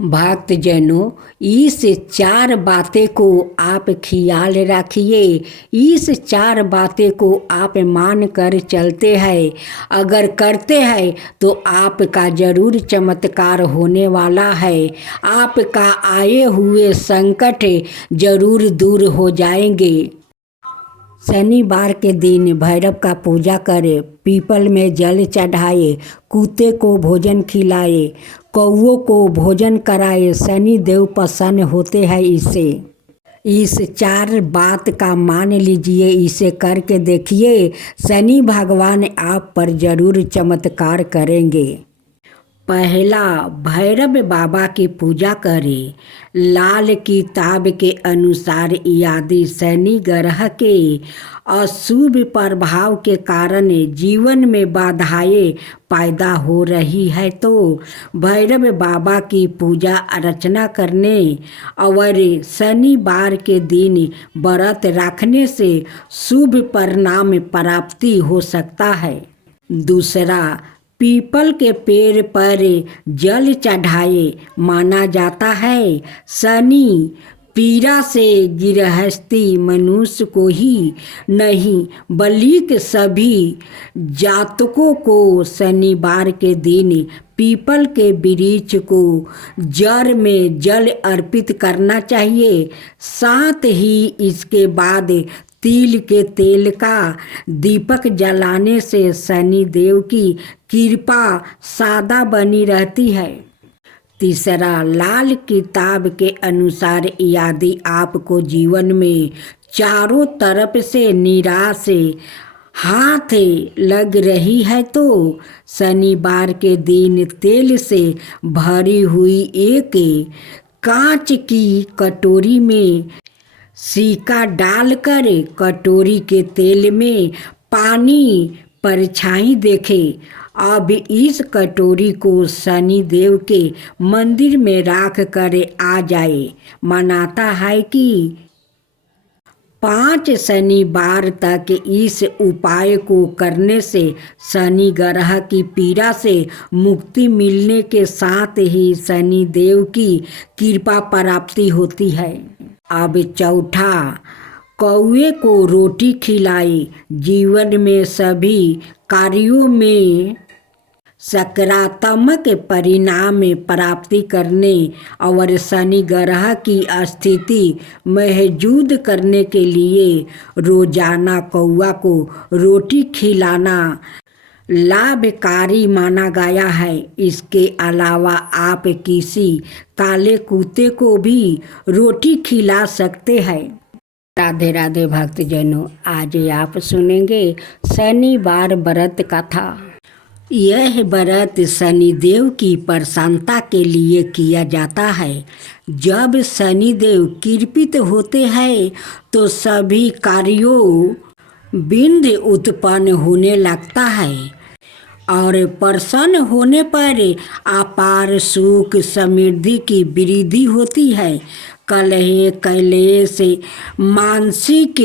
भक्तजनों, इस चार बातें को आप ख्याल रखिए। इस चार बातें को आप मान कर चलते हैं, अगर करते हैं तो आपका ज़रूर चमत्कार होने वाला है। आपका आए हुए संकट ज़रूर दूर हो जाएंगे। शनिवार के दिन भैरव का पूजा करें, पीपल में जल चढ़ाए, कुत्ते को भोजन खिलाए, कौओं को भोजन कराए। शनि देव प्रसन्न होते हैं इससे। इस चार बात का मान लीजिए, इसे करके देखिए, शनि भगवान आप पर जरूर चमत्कार करेंगे। पहला, भैरव बाबा की पूजा करें। लाल किताब के अनुसार यदि शनि ग्रह के अशुभ प्रभाव के कारण जीवन में बाधाएं पैदा हो रही है तो भैरव बाबा की पूजा अर्चना करने और शनिवार के दिन व्रत रखने से शुभ परिणाम प्राप्ति हो सकता है। दूसरा, पीपल के पेड़ पर जल चढ़ाए। माना जाता है शनि पीड़ा से गृहस्थी मनुष्य को ही नहीं बल्कि सभी जातकों को शनिवार के दिन पीपल के वृक्ष को जड़ में जल अर्पित करना चाहिए। साथ ही इसके बाद तिल के तेल का दीपक जलाने से शनि देव की कृपा सदा बनी रहती है। तीसरा, लाल किताब के अनुसार यदि आपको जीवन में चारों तरफ से निराश हाथ लग रही है तो शनिवार के दिन तेल से भरी हुई एक कांच की कटोरी में सिक्का डालकर कटोरी के तेल में पानी परछाई देखें। अब इस कटोरी को शनि देव के मंदिर में रख कर आ जाए। मानता है कि 5 शनिवार तक इस उपाय को करने से शनि ग्रह की पीड़ा से मुक्ति मिलने के साथ ही शनि देव की कृपा प्राप्ति होती है। अब चौथा, कौवे को रोटी खिलाई। जीवन में सभी कार्यों में सकारात्मक परिणाम प्राप्ति करने और शनि ग्रह की स्थिति महजूद करने के लिए रोजाना कौवा को रोटी खिलाना लाभकारी माना गया है। इसके अलावा आप किसी काले कुत्ते को भी रोटी खिला सकते हैं। राधे राधे भक्तजनों, आज आप सुनेंगे शनिवार व्रत कथा। यह व्रत शनिदेव की प्रसन्नता के लिए किया जाता है। जब शनिदेव कृपित होते हैं तो सभी कार्यों बिंद उत्पन्न होने लगता है और प्रसन्न होने पर अपार सुख समृद्धि की वृद्धि होती है। कलह क्लेश मानसिक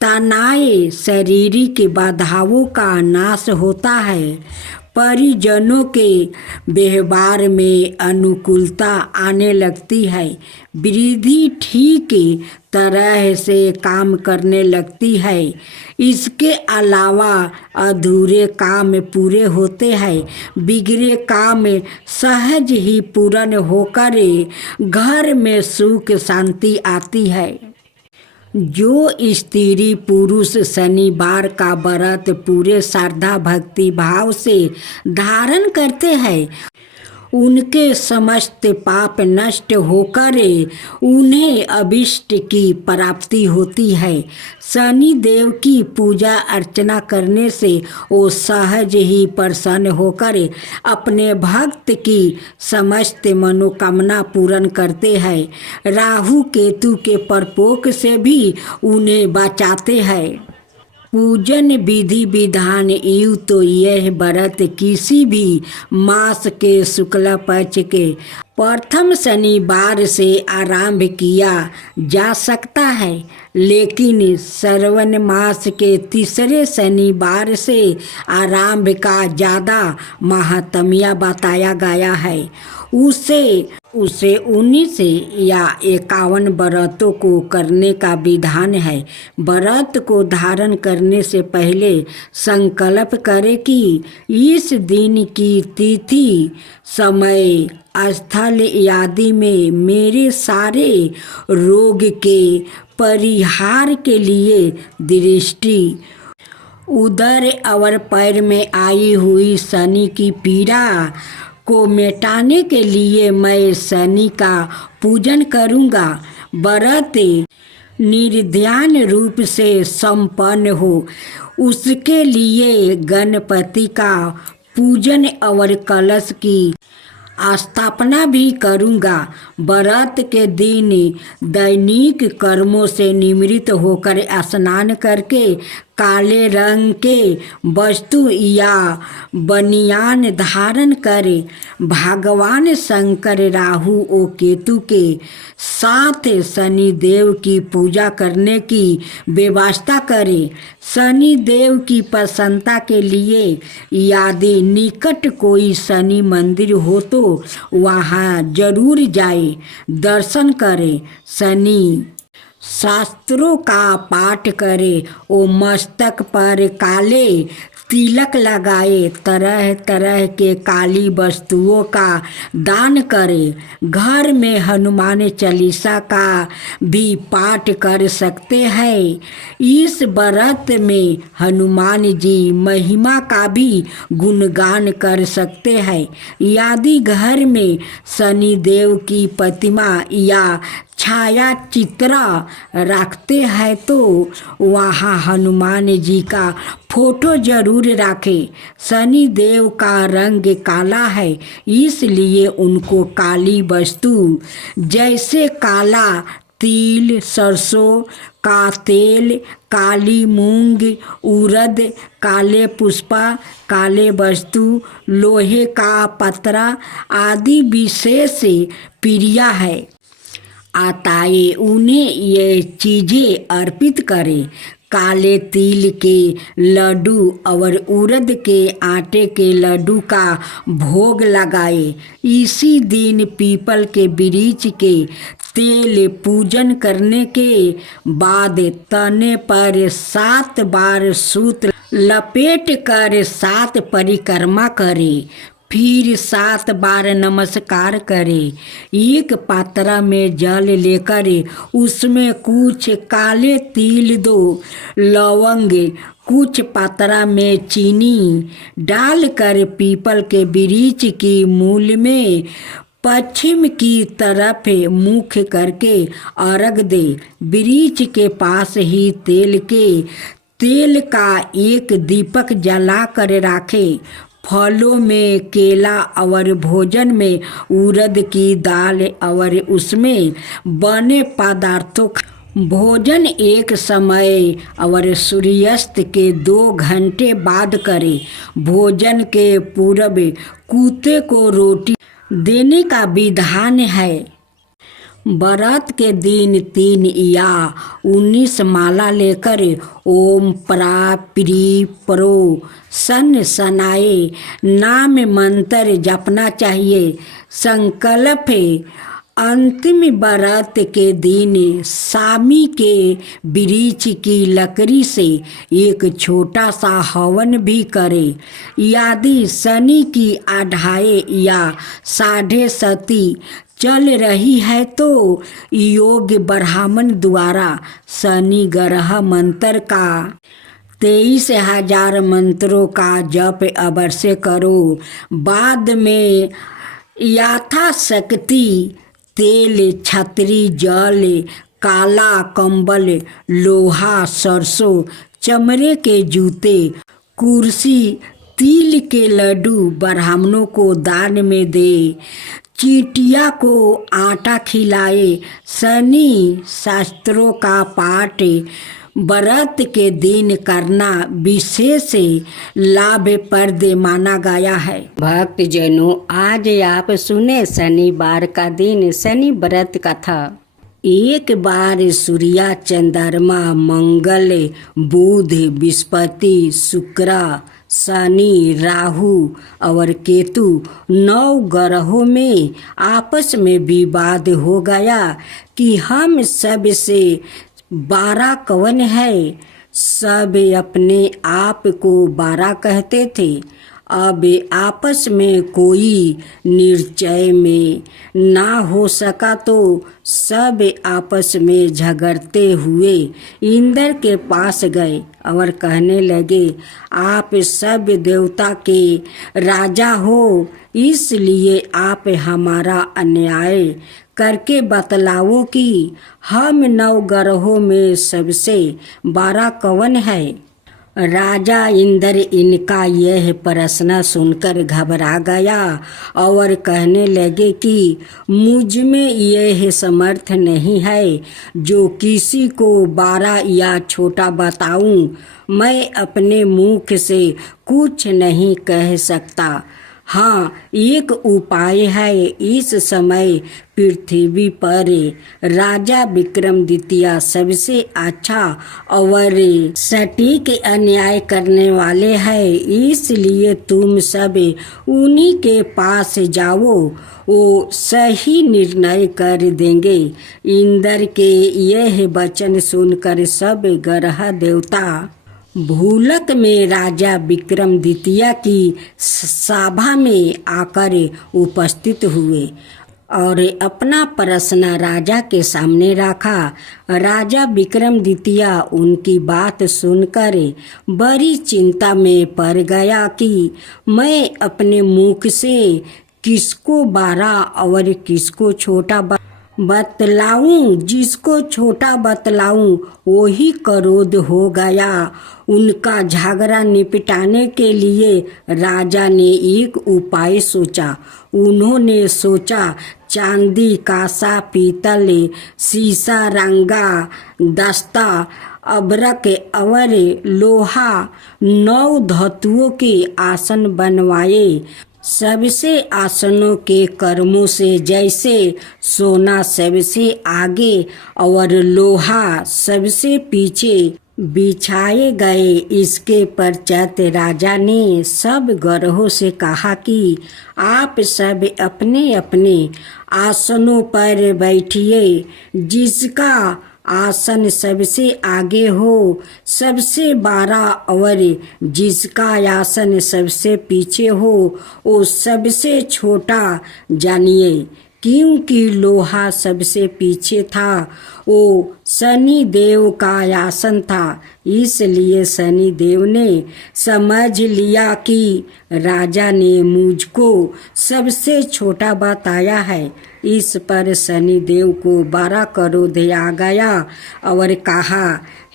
तनाव शारीरिक बाधाओं का नाश होता है। परिजनों के व्यवहार में अनुकूलता आने लगती है। वृद्धि ठीक तरह से काम करने लगती है। इसके अलावा अधूरे काम पूरे होते हैं। बिगड़े काम सहज ही पूर्ण होकर घर में सुख शांति आती है। जो स्त्री पुरुष शनिवार का व्रत पूरे श्रद्धा भक्ति भाव से धारण करते हैं उनके समस्त पाप नष्ट होकर उन्हें अभिष्ट की प्राप्ति होती है। शनि देव की पूजा अर्चना करने से वो सहज ही प्रसन्न होकर अपने भक्त की समस्त मनोकामना पूर्ण करते हैं। राहु केतु के प्रकोप से भी उन्हें बचाते हैं। पूजन विधि विधान यूँ तो यह व्रत किसी भी मास के शुक्ल पक्ष के प्रथम शनिवार से आरंभ किया जा सकता है, लेकिन श्रवण मास के तीसरे शनिवार से आरंभ का ज़्यादा महात्म्य बताया गया है। उसे 19 या 51 व्रतों को करने का विधान है। व्रत को धारण करने से पहले संकल्प करें कि इस दिन की तिथि, समय, स्थल आदि में मेरे सारे रोग के परिहार के लिए दृष्टि, उदर और पैर में आई हुई शनि की पीड़ा को मिटाने के लिए मैं शनि का पूजन करूँगा। व्रत निर्ध्यान रूप से संपन्न हो, उसके लिए गणपति का पूजन और कलश की स्थापना भी करूँगा। व्रत के दिन दैनिक कर्मों से निवृत्त होकर स्नान करके काले रंग के वस्तु या बनियान धारण करे। भगवान शंकर, राहु और केतु के साथ शनि देव की पूजा करने की व्यवस्था करे। शनि देव की प्रसन्नता के लिए यदि निकट कोई शनि मंदिर हो तो वहाँ जरूर जाए, दर्शन करे। शनि शास्त्रों का पाठ करे और मस्तक पर काले तिलक लगाए, तरह तरह के काली वस्तुओं का दान करे। घर में हनुमान चालीसा का भी पाठ कर सकते हैं। इस व्रत में हनुमान जी महिमा का भी गुणगान कर सकते हैं। यदि घर में शनि देव की प्रतिमा या छाया चित्र रखते हैं तो वहाँ हनुमान जी का फोटो जरूर रखें। शनि देव का रंग काला है, इसलिए उनको काली वस्तु जैसे काला तिल, सरसों का तेल, काली मूंग, उड़द, काले पुष्पा, काले वस्तु, लोहे का पतरा आदि विशेष प्रिय है। अतः उन्हें ये चीज़ें अर्पित करें। काले तिल के लड्डू और उड़द के आटे के लड्डू का भोग लगाए। इसी दिन पीपल के वृक्ष के तेल पूजन करने के बाद तने पर 7 बार सूत्र लपेट कर 7 परिक्रमा करें। फिर 7 बार नमस्कार करें। एक पात्रा में जल लेकर उसमें कुछ काले तिल, 2 लौंग, कुछ पात्रा में चीनी डालकर पीपल के वृक्ष की मूल में पश्चिम की तरफ मुख करके अर्घ दे। वृक्ष के पास ही तेल का एक दीपक जला कर रखे। फलों में केला और भोजन में उड़द की दाल और उसमें बने पदार्थों भोजन एक समय और सूर्यास्त के 2 घंटे बाद करें। भोजन के पूर्व कुत्ते को रोटी देने का विधान है। व्रत के दिन 3 या 19 माला लेकर ओम परा प्री परो सन सनाए नाम मंत्र जपना चाहिए। संकल्प अंतिम व्रत के दिन सामी के वृक्ष की लकड़ी से एक छोटा सा हवन भी करे। यदि शनि की 2.5 या 7.5 चल रही है तो योग ब्राह्मण द्वारा शनि ग्रह मंत्र का 23,000 मंत्रों का जप अवश्य करो। बाद में यथाशक्ति तेल, छतरी, जल, काला कंबल, लोहा, सरसों, चमड़े के जूते, कुर्सी, तिल के लड्डू ब्राह्मणों को दान में दे। चींटिया को आटा खिलाए। शनि शास्त्रों का पाठ व्रत के दिन करना विशेष लाभप्रद माना गया है। भक्तजनों, आज आप सुने शनिवार का दिन शनि व्रत कथा। एक बार सूर्य, चंद्रमा, मंगल, बुध, बृहस्पति, शुक्र, शनि, राहु और केतु 9 ग्रहों में आपस में विवाद हो गया कि हम सब से 12 कौन है। सब अपने आप को 12 कहते थे। अब आपस में कोई निश्चय में ना हो सका तो सब आपस में झगड़ते हुए इंद्र के पास गए और कहने लगे, आप सब देवता के राजा हो, इसलिए आप हमारा अन्याय करके बतलाओ कि हम 9 ग्रहों में सबसे 12 कौन है। राजा इंद्र इनका यह प्रश्न सुनकर घबरा गया और कहने लगे कि मुझ में यह समर्थ नहीं है जो किसी को 12 या छोटा बताऊं। मैं अपने मुख से कुछ नहीं कह सकता। हाँ, एक उपाय है। इस समय पृथ्वी पर राजा विक्रमादित्य सबसे अच्छा और सटीक अन्याय करने वाले हैं, इसलिए तुम सब उन्हीं के पास जाओ, वो सही निर्णय कर देंगे। इंद्र के यह वचन सुनकर सब ग्रह देवता भूलक में राजा विक्रमादित्य की सभा में आकर उपस्थित हुए और अपना प्रश्न राजा के सामने रखा। राजा विक्रमादित्य उनकी बात सुनकर बड़ी चिंता में पड़ गया कि मैं अपने मुख से किसको 12 और किसको छोटा बतलाऊं। जिसको छोटा बतलाऊं वही क्रोध हो गया। उनका झगड़ा निपटाने के लिए राजा ने एक उपाय सोचा। उन्होंने सोचा, चांदी, कांसा, पीतल, शीशा, रंगा, दस्ता, अभ्रक और लोहा 9 धातुओं के आसन बनवाए। सबसे आसनों के कर्मों से जैसे सोना सबसे आगे और लोहा सबसे पीछे बिछाए गए। इसके पश्चात राजा ने सब ग्रहों से कहा कि आप सब अपने अपने आसनों पर बैठिए। जिसका आसन सबसे आगे हो सबसे 12 और जिसका आसन सबसे पीछे हो वो सबसे छोटा जानिए। क्योंकि लोहा सबसे पीछे था, वो शनि देव का आसन था, इसलिए शनि देव ने समझ लिया कि राजा ने मुझको सबसे छोटा बताया है। इस पर शनि देव को 12 क्रोध आ गया और कहा,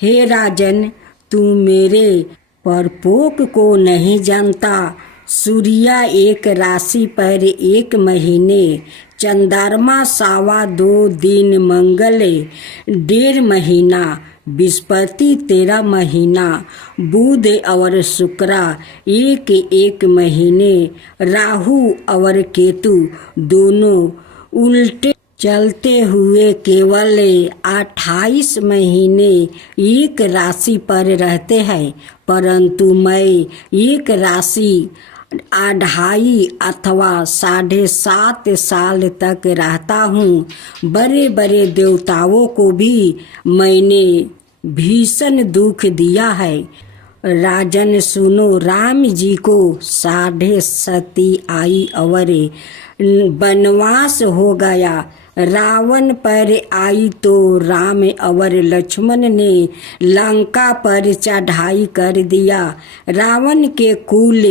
हे राजन, तू मेरे परपोक को नहीं जानता। सूर्य एक राशि पर 1 महीने, चंद्रमा 2.25 दिन, मंगल 1.5 महीना, बृहस्पति 13 महीना, बुध और शुक्र 1 महीने, राहु और केतु दोनों उल्टे चलते हुए केवल 28 महीने एक राशि पर रहते हैं। परंतु मैं एक राशि 2.5 अथवा 7.5 साल तक रहता हूँ। बड़े बड़े देवताओं को भी मैंने भीषण दुख दिया है। राजन सुनो, राम जी को 7.5 आई और वनवास हो गया। रावण पर आई तो राम और लक्ष्मण ने लंका पर चढ़ाई कर दिया, रावण के कुल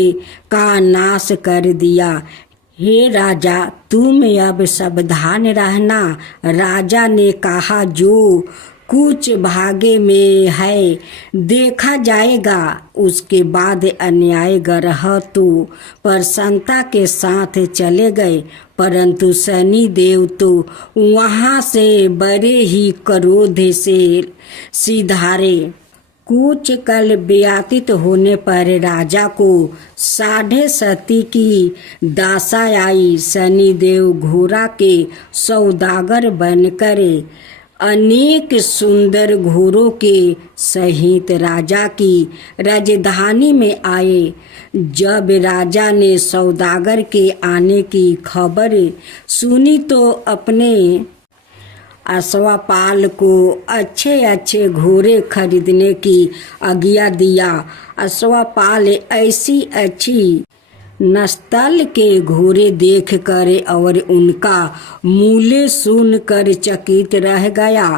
का नाश कर दिया। हे राजा, तुम अब सावधान रहना। राजा ने कहा, जो कुछ भाग्य में है देखा जाएगा। उसके बाद अन्याय ग्रह तो प्रसन्नता के साथ चले गए, परंतु शनि देव तो वहाँ से बड़े ही क्रोध से सिधारे। कुछ कल व्यतीत होने पर राजा को 7.5 की दशा आई। शनि देव घोड़ा के सौदागर बनकर अनेक सुंदर घोड़ों के सहित राजा की राजधानी में आए। जब राजा ने सौदागर के आने की खबर सुनी तो अपने अश्वपाल को अच्छे अच्छे घोड़े खरीदने की आज्ञा दिया। अश्वपाल ऐसी अच्छी नस्ल के घोड़े देखकर और उनका मूल्य सुनकर चकित रह गया।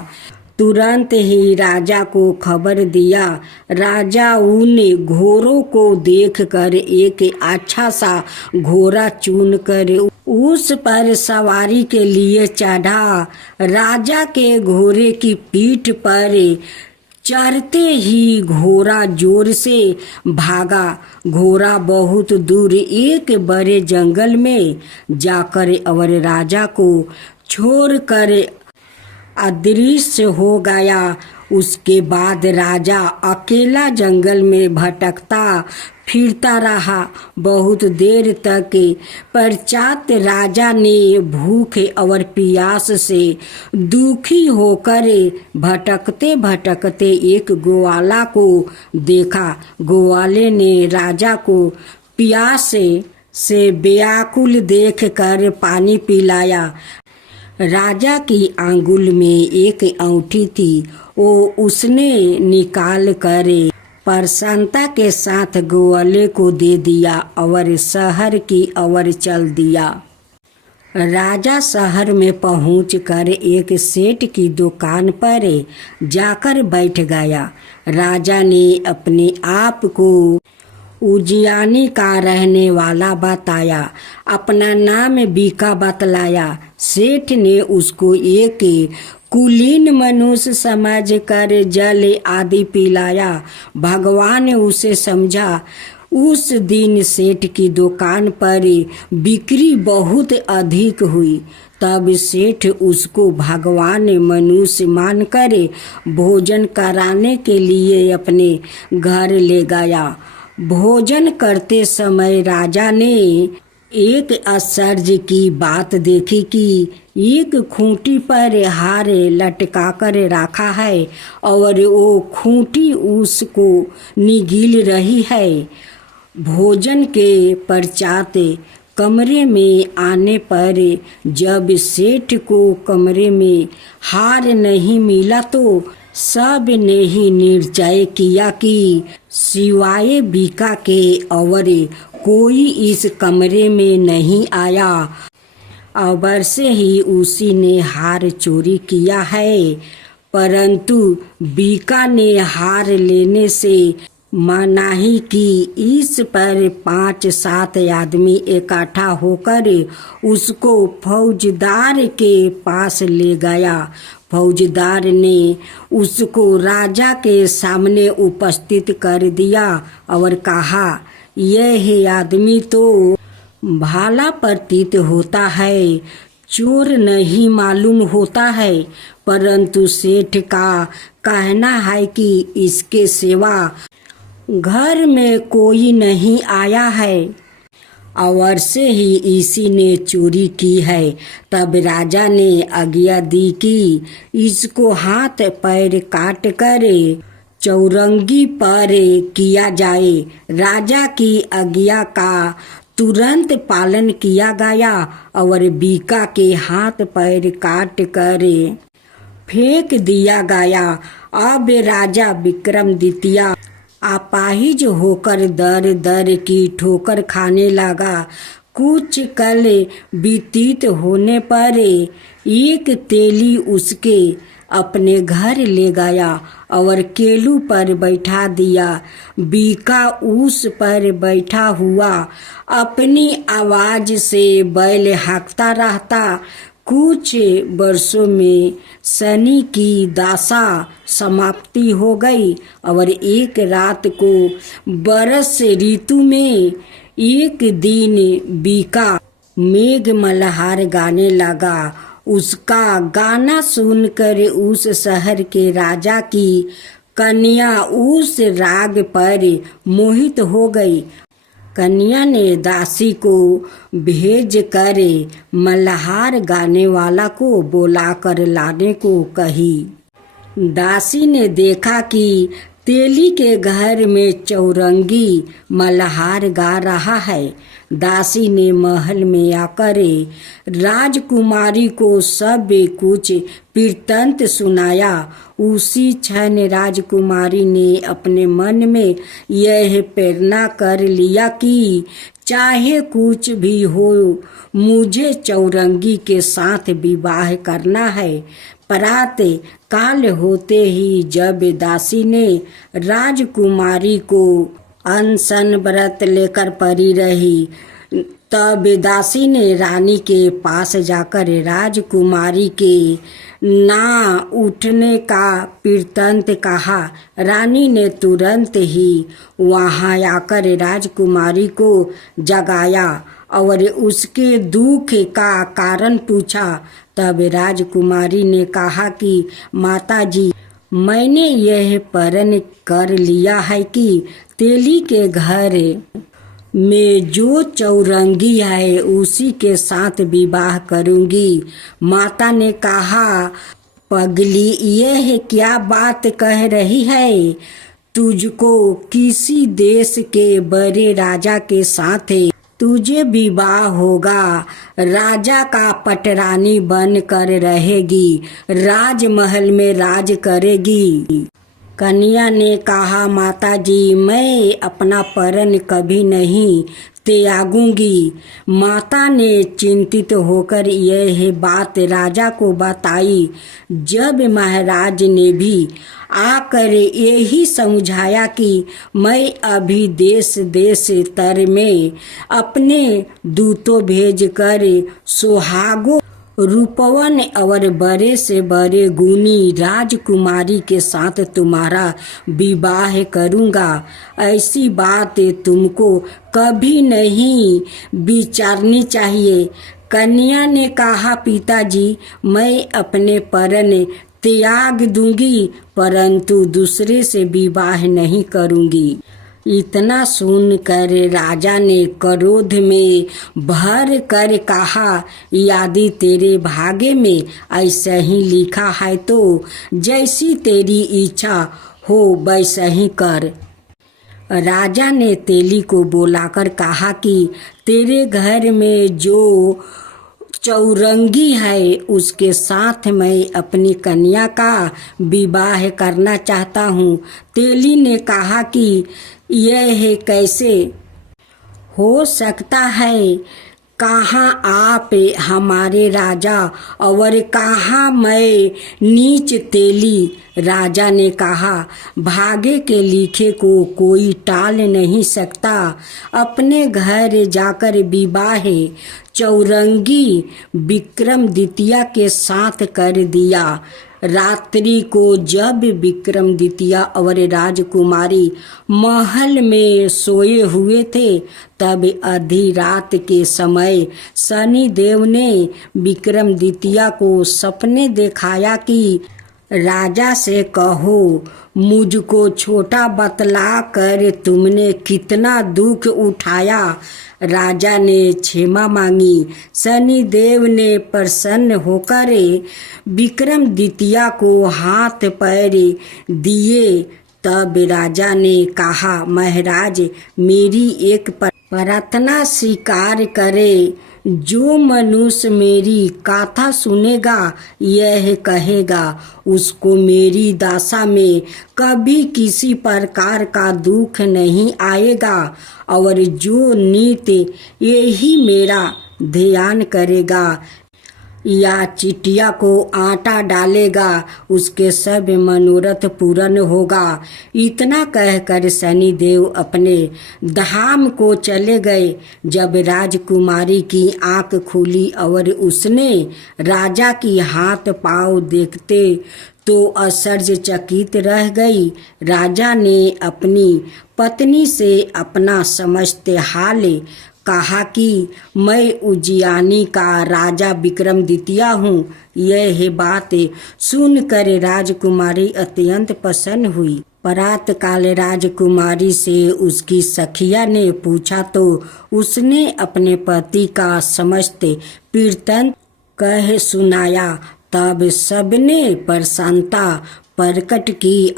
तुरंत ही राजा को खबर दिया। राजा उन घोड़ों को देखकर एक अच्छा सा घोड़ा चुनकर उस पर सवारी के लिए चढ़ा। राजा के घोड़े की पीठ पर चढ़ते ही घोड़ा जोर से भागा। घोड़ा बहुत दूर एक बड़े जंगल में जाकर और राजा को छोड़कर अदृश्य हो गया। उसके बाद राजा अकेला जंगल में भटकता फिरता रहा। बहुत देर तक पश्चात राजा ने भूख और प्यास से दुखी होकर भटकते भटकते एक ग्वाला को देखा। ग्वाले ने राजा को प्यास से व्याकुल देखकर पानी पिलाया। राजा की आंगुल में एक अंगूठी थी, वो उसने निकाल कर प्रसन्नता के साथ ग्वाले को दे दिया और शहर की ओर चल दिया। राजा शहर में पहुंचकर एक सेठ की दुकान पर जाकर बैठ गया। राजा ने अपने आप को उजियानी का रहने वाला बताया। अपना नाम बीका बतलाया। सेठ ने उसको एक कुलीन मनुष्य समझ कर जल आदि पिलाया। भगवान ने उसे समझा। उस दिन सेठ की दुकान पर बिक्री बहुत अधिक हुई। तब सेठ उसको भगवान मनुष्य मानकर भोजन कराने के लिए अपने घर ले गया। भोजन करते समय राजा ने एक आश्चर्य की बात देखी कि एक खूंटी पर हार लटका कर रखा है और वो खूंटी उसको निगल रही है। भोजन के पश्चात कमरे में आने पर जब सेठ को कमरे में हार नहीं मिला तो सब ने ही निश्चय किया कि सिवाय बीका के और कोई इस कमरे में नहीं आया। अवश्य ही उसी ने हार चोरी किया है। परंतु बीका ने हार लेने से मनाही की। इस पर 5-7 आदमी इकट्ठा होकर उसको फौजदार के पास ले गया। फौजदार ने उसको राजा के सामने उपस्थित कर दिया और कहा, यह आदमी तो भाला प्रतीत होता है, चोर नहीं मालूम होता है, परंतु सेठ का कहना है कि इसके सिवा घर में कोई नहीं आया है, अवश्य ही इसी ने चोरी की है। तब राजा ने आज्ञा दी कि इसको हाथ पैर काट कर चौरंगी पर किया जाए। राजा की आज्ञा का तुरंत पालन किया गया और बीका के हाथ पैर काट कर फेंक दिया गया। अब राजा विक्रमादित्य अपाहिज होकर दर दर की ठोकर खाने लगा। कुछ कल व्यतीत होने पर एक तेली उसके अपने घर ले गया और केलू पर बैठा दिया। बीका उस पर बैठा हुआ अपनी आवाज से बैल हाँकता रहता। कुछ वर्षों में शनि की दशा समाप्ति हो गई और एक रात को बरस ऋतु में एक दिन बीका मेघ मल्हार गाने लगा। उसका गाना सुनकर उस शहर के राजा की कन्या उस राग पर मोहित हो गई। कन्या ने दासी को भेज कर मल्हार गाने वाला को बुलाकर लाने को कही। दासी ने देखा कि तेली के घर में चौरंगी मल्हार गा रहा है। दासी ने महल में आकर राजकुमारी को सब कुछ वृत्तांत सुनाया। उसी क्षण राजकुमारी ने अपने मन में यह प्रेरणा कर लिया कि चाहे कुछ भी हो, मुझे चौरंगी के साथ विवाह करना है। प्रात काल होते ही जब दासी ने राजकुमारी को अनशन व्रत लेकर पड़ी रही, तब दासी ने रानी के पास जाकर राजकुमारी के ना उठने का वृत्तांत कहा। रानी ने तुरंत ही वहां आकर राजकुमारी को जगाया और उसके दुख का कारण पूछा। तब राजकुमारी ने कहा कि माताजी, मैंने यह प्रण कर लिया है कि तेली के घर में जो चौरंगी है उसी के साथ विवाह करूंगी। माता ने कहा, पगली, यह क्या बात कह रही है? तुझको किसी देश के बड़े राजा के साथ तुझे विवाह होगा। राजा का पटरानी बनकर रहेगी, राजमहल में राज करेगी। कन्या ने कहा, माताजी, मैं अपना प्रण कभी नहीं त्यागूंगी। माता ने चिंतित होकर यह बात राजा को बताई। जब महाराज ने भी आकर यही समझाया कि मैं अभी देश देश तर में अपने दूतों भेजकर सुहागो रूपवन और बड़े से बड़े गुणी राजकुमारी के साथ तुम्हारा विवाह करूंगा, ऐसी बात तुमको कभी नहीं विचारनी चाहिए। कन्या ने कहा, पिताजी, मैं अपने प्रण त्याग दूंगी, परंतु दूसरे से विवाह नहीं करूंगी। इतना सुनकर राजा ने क्रोध में भर कर कहा, यदि तेरे भाग्य में ऐसा ही लिखा है तो जैसी तेरी इच्छा हो वैसा ही कर। राजा ने तेली को बुलाकर कहा कि तेरे घर में जो चौरंगी है उसके साथ मैं अपनी कन्या का विवाह करना चाहता हूँ। तेली ने कहा कि यह कैसे हो सकता है? कहाँ आप हमारे राजा और कहाँ मैं नीच तेली? राजा ने कहा, भाग्य के लिखे को कोई टाल नहीं सकता। अपने घर जाकर विवाह चौरंगी विक्रमादित्य के साथ कर दिया। रात्रि को जब विक्रमादित्य और राजकुमारी महल में सोए हुए थे, तब आधी रात के समय शनि देव ने विक्रमादित्य को सपने दिखाया कि राजा से कहो, मुझको छोटा बतला कर तुमने कितना दुख उठाया। राजा ने क्षमा मांगी। शनि देव ने प्रसन्न होकर विक्रमादित्य को हाथ पैर दिए। तब राजा ने कहा, महाराज, मेरी एक प्रार्थना स्वीकार करे। जो मनुष्य मेरी कथा सुनेगा, यह कहेगा उसको मेरी दशा में कभी किसी प्रकार का दुख नहीं आएगा, और जो नित्य यही मेरा ध्यान करेगा या चिटिया को आटा डालेगा, उसके सब मनोरथ पूर्ण होगा। इतना कहकर शनि देव अपने धाम को चले गए। जब राजकुमारी की आंख खुली और उसने राजा की हाथ पांव देखते तो आश्चर्यचकित रह गई। राजा ने अपनी पत्नी से अपना समस्त हाल कहा कि मैं उज्जैनी का राजा विक्रमादित्य हूँ। यह बात सुनकर राजकुमारी अत्यंत प्रसन्न हुई। प्रातःकाल राजकुमारी से उसकी सखिया ने पूछा तो उसने अपने पति का समस्त वृत्तांत कह सुनाया। तब सबने प्रसन्नता प्रकट की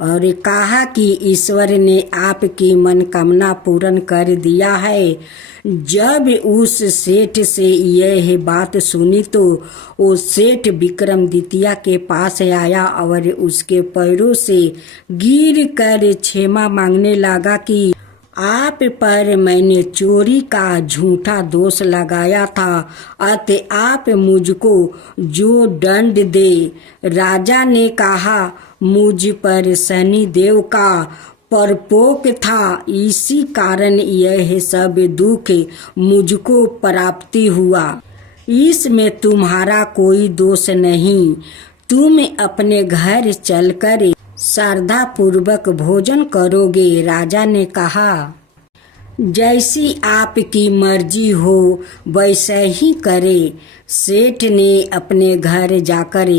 और कहा कि ईश्वर ने आपकी मनोकामना पूर्ण कर दिया है। जब उस सेठ से यह बात सुनी तो वो सेठ विक्रमादित्य के पास आया और उसके पैरों से गिर कर क्षमा मांगने लगा कि आप पर मैंने चोरी का झूठा दोष लगाया था, अतः आप मुझको जो दंड दे। राजा ने कहा, मुझ पर शनि देव का प्रकोप था, इसी कारण यह सब दुख मुझको प्राप्ति हुआ। इसमें तुम्हारा कोई दोष नहीं। तुम अपने घर चलकर श्रद्धा पूर्वक भोजन करोगे। राजा ने कहा, जैसी आपकी मर्जी हो वैसा ही करे। सेठ ने अपने घर जाकर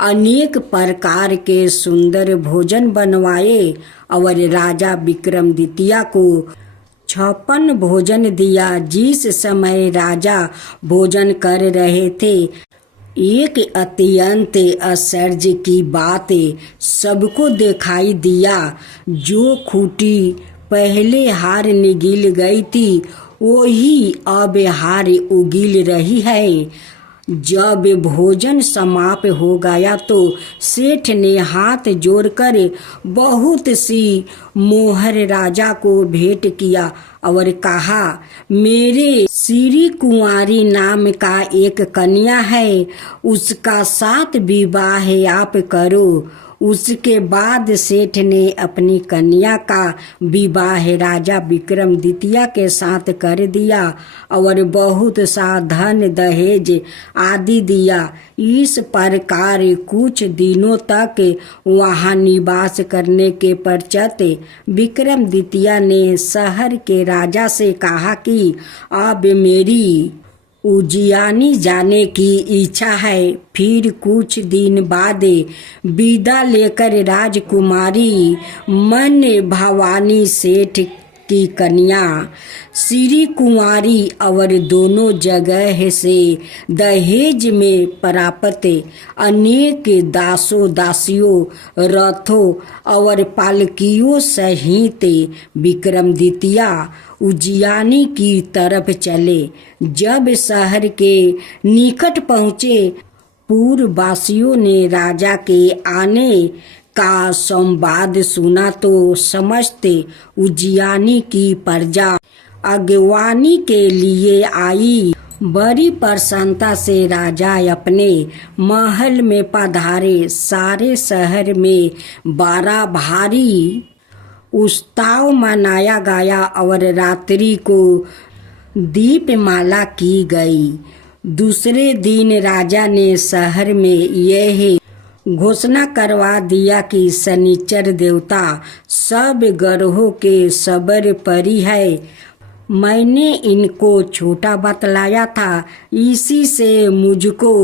अनेक प्रकार के सुंदर भोजन बनवाए और राजा विक्रमादित्य को 56 भोजन दिया। जिस समय राजा भोजन कर रहे थे, एक अत्यंत आश्चर्य की बात सबको दिखाई दिया। जो खूंटी पहले हार निगल गई थी, वही अब हार उगल रही है। जब भोजन समाप्त हो गया तो सेठ ने हाथ जोड़कर बहुत सी मोहर राजा को भेंट किया और कहा, मेरे श्री कुंवारी नाम का एक कन्या है, उसका साथ विवाह आप करो। उसके बाद सेठ ने अपनी कन्या का विवाह राजा विक्रमादित्य के साथ कर दिया और बहुत सा धन दहेज आदि दिया। इस प्रकार कुछ दिनों तक वहां निवास करने के पश्चात विक्रमादित्य ने शहर के राजा से कहा कि अब मेरी उज्जैनी जाने की इच्छा है। फिर कुछ दिन बाद विदा लेकर राजकुमारी मन भवानी सेठ की कन्या श्री कुंवारी और दोनों जगह से दहेज में प्राप्त अनेक दासों दासियों रथों और पालकियों सहित विक्रमादित्य उज्जैनी की तरफ चले। जब शहर के निकट पहुँचे, पूर्ववासियों ने राजा के आने का संवाद सुना तो समस्त उज्जैनी की प्रजा अगवानी के लिए आई। बड़ी प्रसन्नता से राजा अपने महल में पधारे। सारे शहर में बड़ा भारी उत्सव मनाया गया और रात्रि को दीपमाला की गई। दूसरे दिन राजा ने शहर में यह घोषणा करवा दिया कि शनिचर देवता सब ग्रहों के सबर परी है। मैंने इनको छोटा बतलाया था, इसी से मुझको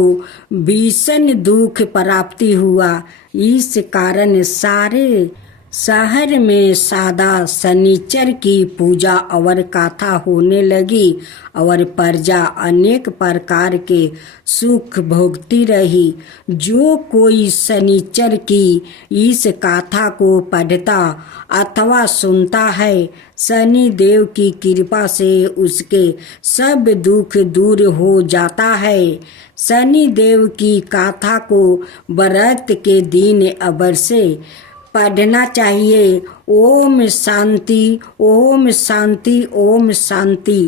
भीषण दुख प्राप्ति हुआ। इस कारण सारे शहर में सदा शनिचर की पूजा और कथा होने लगी और प्रजा अनेक प्रकार के सुख भोगती रही। जो कोई शनिचर की इस कथा को पढ़ता अथवा सुनता है, शनि देव की कृपा से उसके सब दुख दूर हो जाता है। शनि देव की कथा को व्रत के दिन अवश्य पढ़ना चाहिए। ओम शांति, ओम शांति, ओम शांति।